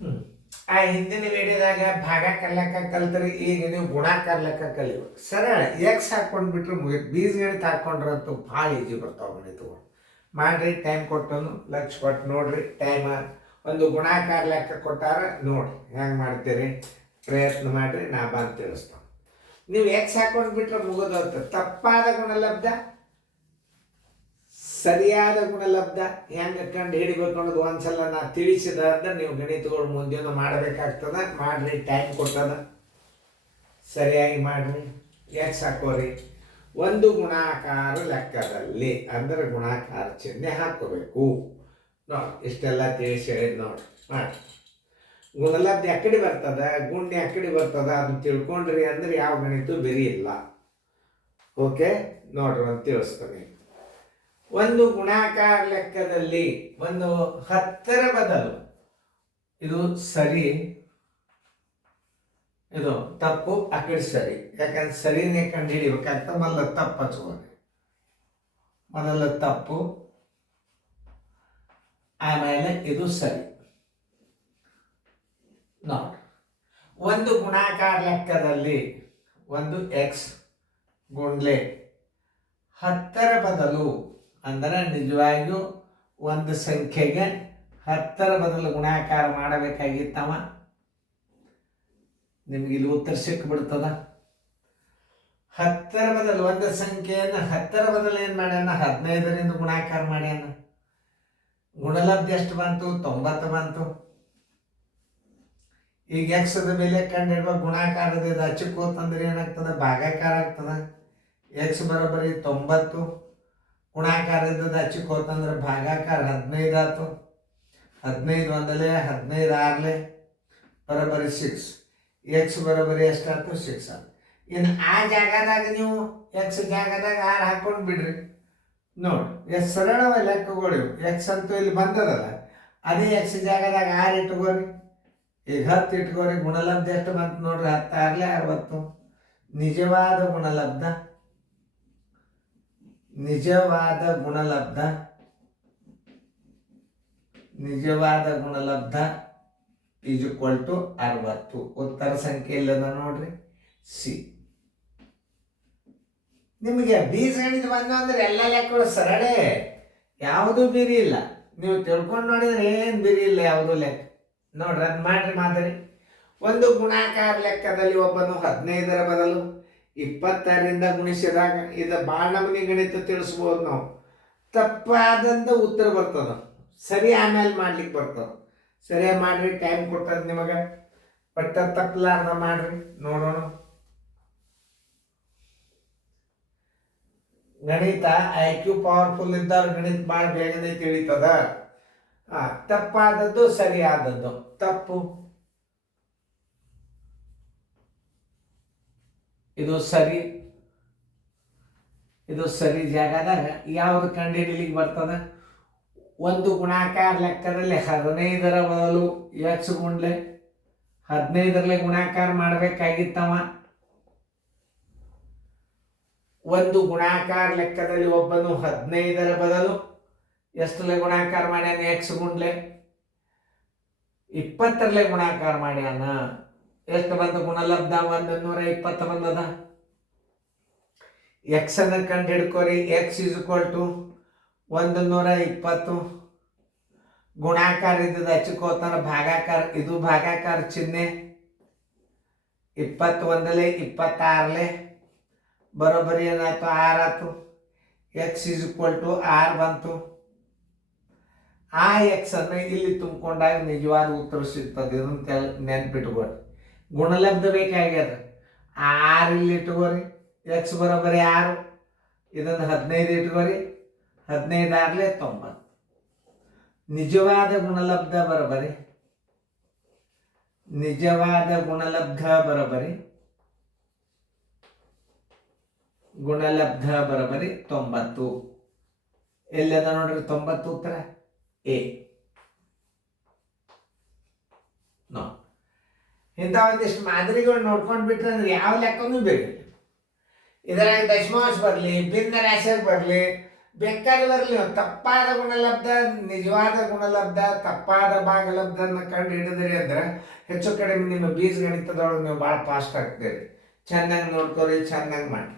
ಹ್ಮ್. ಆ ಹಿಂದಿನ ವಿಡಿಯೋದಾಗ ಭಾಗಾಕಾರ ಲೆಕ್ಕ ಕಲ್ತ್ರಿ, ಈಗ ನೀವು ಗುಣಾಕಾರ ಲೆಕ್ಕ ಕಲಿಬೇಕು. ಸರಳ ಎಕ್ಸ್ ಹಾಕೊಂಡ್ಬಿಟ್ರೆ ಮುಗಿತು. ಬೀಜಗಣಿತ ಹಾಕೊಂಡ್ರಂತೂ ಭಾಳ ಈಜಿ ಬರ್ತಾವ ಗಣಿತಗಳು. ಮಾಡ್ರಿ, ಟೈಮ್ ಕೊಟ್ಟನು, ಲಕ್ಷ ಕೊಟ್ಟು ನೋಡ್ರಿ. ಟೈಮ್ ಒಂದು ಗುಣಾಕಾರ ಲೆಕ್ಕ ಕೊಟ್ಟಾರ, ನೋಡಿ ಹೆಂಗೆ ಮಾಡ್ತೀರಿ, ಪ್ರಯತ್ನ ಮಾಡ್ರಿ, ನಾ ಬಂದು ತಿಳಿಸ್ತಾವ. ನೀವು ಎಕ್ಸ್ ಹಾಕೊಂಡ್ಬಿಟ್ರೆ ಮುಗಿದೋಗ್ತದೆ. ತಪ್ಪಾದ ಗುಣಲಬ್ಧ, ಸರಿಯಾದ ಗುಣಲಬ್ಧ ಹೆಂಗೆ ಕಂಡು ಹಿಡಿಬೇಕು ಅನ್ನೋದು ಒಂದ್ಸಲ ನಾ ತಿಳಿಸಿದ ಅಂದ್ರೆ ನೀವು ಗಣಿತಗಳು ಮುಂದೇನು ಮಾಡಬೇಕಾಗ್ತದ. ಮಾಡ್ರಿ, ಟೈಮ್ ಕೊಟ್ಟದ, ಸರಿಯಾಗಿ ಮಾಡ್ರಿ. ಎಕ್ಸ್ ಹಾಕೋರಿ. ಒಂದು ಗುಣಾಕಾರ ಲೆಕ್ಕದಲ್ಲಿ ಅಂದ್ರೆ ಗುಣಾಕಾರ ಚಿಹ್ನೆ ಹಾಕೋಬೇಕು. ನೋಡಿ, ಇಷ್ಟೆಲ್ಲ ತಿಳಿಸಿ ಹೇಳಿದ್ ನೋಡಿ. ಮಾಡಿ. ಗುಣಲಬ್ಧ ಯಾಕಡೆ ಬರ್ತದ, ಗುಣ್ಯ ಯಾಕಡೆ ಬರ್ತದ, ಅದನ್ನ ತಿಳ್ಕೊಂಡ್ರಿ ಅಂದ್ರೆ ಯಾವ ಗಣಿತ ಬೆರಿ ಇಲ್ಲ. ಓಕೆ, ನೋಡ್ರಿ ಅಂತ ತಿಳಿಸ್ತಾನೆ. ಒಂದು ಗುಣಾಕಾರ ಲೆಕ್ಕದಲ್ಲಿ ಒಂದು 10ರ ಬದಲು ಇದು ಸರಿ, ಇದು ತಪ್ಪು, ಆ ಕಡೆ ಸರಿ. ಯಾಕಂದ್ರೆ ಸರಿನೇ ಕಂಡು ಹಿಡಿಬೇಕಾಗ್ತದೆ. ಮೊದಲ ತಪ್ಪು ಹಚ್ಕೋರಿ. ಮೊದಲ ತಪ್ಪು, ಆಮೇಲೆ ಇದು ಸರಿ. ನೋಡಿ, ಒಂದು ಗುಣಾಕಾರ ಲೆಕ್ಕದಲ್ಲಿ ಒಂದು ಎಕ್ಸ್ ಗುಂಡ್ಲೆ 10ರ ಬದಲು ಅಂದರೆ ನಿಜವಾಗಿಯೂ ಒಂದು ಸಂಖ್ಯೆಗೆ 10ರ ಬದಲು ಗುಣಾಕಾರ ಮಾಡಬೇಕಾಗಿತ್ತವ. ನಿಮ್ಗೆ ಇಲ್ಲಿ ಉತ್ತರ ಸಿಕ್ಬಿಡ್ತದ. 10ರ ಬದಲು ಒಂದು ಸಂಖ್ಯೆಯನ್ನು 10ರ ಬದಲು ಏನು ಮಾಡ್ಯಾನ, 15ರಿಂದ ಗುಣಾಕಾರ ಮಾಡ್ಯಾನ. ಗುಣಲಬ್ಧ ಎಷ್ಟು ಬಂತು, 90 ಬಂತು. ಈಗ ಎಕ್ಸದ ಬೆಲೆ ಕಂಡು ಹಿಡುವಾಗ ಗುಣಾಕಾರದ ಇದು ಹಚ್ಕೋತಂದ್ರೆ ಏನಾಗ್ತದೆ, ಭಾಗಾಕಾರ ಆಗ್ತದೆ. ಎಕ್ಸ್ ಬರೋಬ್ಬರಿ 90, ಗುಣಾಕಾರದ ಹಚ್ಕೋತಂದ್ರೆ ಭಾಗಾಕಾರ 15 ಆಯ್ತು. 15 ಒಂದಲೇ 15 ಆರ್ಲೆ ಬರೋಬ್ಬರಿ 6. ಎಕ್ಸ್ ಬರೋಬ್ಬರಿ ಎಷ್ಟಾಯ್ತು, 6 ಆಯ್ತು. ಇನ್ನು ಆ ಜಾಗದಾಗ ನೀವು ಎಕ್ಸ್ ಜಾಗದಾಗ 6 ಹಾಕೊಂಡು ಬಿಡ್ರಿ. ನೋಡಿ, ಎಷ್ಟು ಸರಳವ ಲೆಕ್ಕಗಳು. ಎಕ್ಸ್ ಅಂತೂ ಇಲ್ಲಿ ಬಂದದಲ್ಲ, ಅದೇ ಎಕ್ಸ್ ಜಾಗದಾಗ 6 ಇಟ್ಕೋರಿ. ಈಗ 10 ಇಟ್ಕೋರಿ. ಗುಣಲಬ್ಧ ಎಷ್ಟು ಬಂತು ನೋಡ್ರಿ, 10 ಆರ್ಲೆ 60. ನಿಜವಾದ ಗುಣಲಬ್ಧ, ನಿಜವಾದ ಗುಣಲಬ್ಧ, ನಿಜವಾದ ಗುಣಲಬ್ಧ ಈಸ್ ಈಕ್ವಲ್ ಟು 60. ಉತ್ತರ ಸಂಖ್ಯೆ ಇಲ್ಲದ ನೋಡ್ರಿ, ಸಿ. ನಿಮಗೆ ಬೀಜಗಣಿತ ಬಂದು ಅಂದ್ರೆ ಎಲ್ಲ ಲೆಕ್ಕಗಳು ಸರಳೇ, ಯಾವುದೂ ಬಿರಿ ಇಲ್ಲ. ನೀವು ತಿಳ್ಕೊಂಡು ನೋಡಿದ್ರೆ ಏನು ಬಿರಿ ಇಲ್ಲ, ಯಾವುದೂ ಲೆಕ್ಕ. ನೋಡ್ರಿ, ಅದು ಮಾಡ್ರಿ ಮಾದರಿ. ಒಂದು ಗುಣಾಕಾರ ಲೆಕ್ಕದಲ್ಲಿ ಒಬ್ಬನು 15ರ ಬದಲು 20ರಿಂದ ಗುಣಿಸಿದಾಗ ಇದು ಭಾಳ ನಮೂನಿ ಗಣಿತ ತಿಳಿಸ್ಬೋದು ನಾವು. ತಪ್ಪಾದಂತ ಉತ್ತರ ಬರ್ತದ, ಸರಿ ಆಮೇಲೆ ಮಾಡ್ಲಿಕ್ಕೆ ಬರ್ತದ. ಸರಿಯಾಗಿ ಮಾಡ್ರಿ, ಟೈಮ್ ಕೊಟ್ಟದ ನಿಮಗೆ. ಬಟ್ ತಪ್ಪಲಾರ್ದ ಮಾಡ್ರಿ, ನೋಡೋಣ. ಗಣಿತ IQ ಪವರ್ಫುಲ್ ಇದ್ದವ್ರು ಗಣಿತ ಭಾಳ ಬೇಗನೆ ತಿಳಿತದ. ತಪ್ಪಾದದ್ದು ಸರಿಯಾದದ್ದು. ತಪ್ಪು, ಇದು ಸರಿ, ಇದು ಸರಿ ಜಾಗದಾಗ ಯಾವುದು ಕಂಡು ಹಿಡಿಲಿಕ್ಕೆ ಬರ್ತದ. ಒಂದು ಗುಣಾಕಾರ ಲೆಕ್ಕದಲ್ಲಿ 15ರ ಬದಲು ಎಕ್ಸ್ ಗುಂಡ್ಲೆ 15ರಲ್ಲಿ ಗುಣಾಕಾರ ಮಾಡಬೇಕಾಗಿತ್ತವ. ಒಂದು ಗುಣಾಕಾರ ಲೆಕ್ಕದಲ್ಲಿ ಒಬ್ಬನು 15ರ ಬದಲು ಎಷ್ಟರಲ್ಲೇ ಗುಣಾಕಾರ ಮಾಡ್ಯಾನ, ಎಕ್ಸ್ ಗುಂಡ್ಲೆ 20ರಲ್ಲೇ ಗುಣಾಕಾರ ಮಾಡ್ಯಾನ. ಎಷ್ಟು ಬಂತು ಗುಣಲಬ್ಧ, 120 ಬಂದದ. ಎಕ್ಸ್ ಅನ್ನ ಕಂಡು ಹಿಡ್ಕೋರಿ. X is equal to 120. ಗುಣಾಕಾರ ಇದ್ದದ್ದು ಹಚ್ಕೋತಾನ, ಭಾಗಾಕಾರ, ಇದು ಭಾಗಾಕಾರ ಚಿಹ್ನೆ. 21ಲೆ 26ಲೆ ಬರೋಬ್ಬರಿ ಏನಾಯ್ತು, 6 ಆಯ್ತು. ಎಕ್ಸ್ ಈಸ್ ಈಕ್ವಲ್ ಟು 6 ಬಂತು. ಆ ಎಕ್ಸ್ ಅನ್ನು ಇಲ್ಲಿ ತುಂಬಿಕೊಂಡಾಗ ನಿಜವಾದ ಉತ್ತರ ಸಿಗ್ತದೆ. ಇದನ್ನು ನೆನ್ಪಿಟ್ಕೊಳ್ರಿ. ಗುಣಲಬ್ಧ ಬೇಕಾಗ್ಯದ, 6 ಇಲ್ಲಿ ಇಟ್ಕೋರಿ. ಎಕ್ಸ್ ಬರೋಬ್ಬರಿ 6, ಇದನ್ನು 15 ಇಟ್ಕೋರಿ. 15 ಆರ್ಲೆ 90. ನಿಜವಾದ ಗುಣಲಬ್ಧ ಬರೋಬ್ಬರಿ, ನಿಜವಾದ ಗುಣಲಬ್ಧ ಬರೋಬ್ಬರಿ, ಗುಣಲಬ್ಧ ಬರೋಬ್ಬರಿ 90. ಎಲ್ಲದ ನೋಡ್ರಿ 90 ಉತ್ತರ ಎ. ನೋ, ಇಂಥ ಒಂದಿಷ್ಟು ಮಾದರಿಗಳು ನೋಡ್ಕೊಂಡು ಬಿಟ್ರೆ ಅಂದ್ರೆ ಯಾವ ಲೆಕ್ಕನೂ ಬೇಕಿಲ್ಲ. ಇದರಾಗ ದಶಮಾಂಶ ಬರಲಿ, ಭಿನ್ನ ರಾಶಿಯಾಗ ಬರಲಿ, ಬೇಕಾದ್ರೆ ಬರಲಿ, ತಪ್ಪಾದ ಗುಣಲಬ್ಧ, ನಿಜವಾದ ಗುಣಲಬ್ಧ, ತಪ್ಪಾದ ಭಾಗಲಬ್ಧನ ಕಂಡು ಹಿಡಿದ್ರಿ ಅಂದ್ರೆ ಹೆಚ್ಚು ಕಡಿಮೆ ನಿಮ್ಮ ಬೀಜಗಣಿತದೊಳಗೆ ನೀವು ಭಾಳ ಫಾಸ್ಟ್ ಆಗ್ತೀರಿ. ಚೆನ್ನಾಗಿ ನೋಡ್ಕೊರಿ, ಚೆನ್ನಾಗಿ ಮಾಡಿ.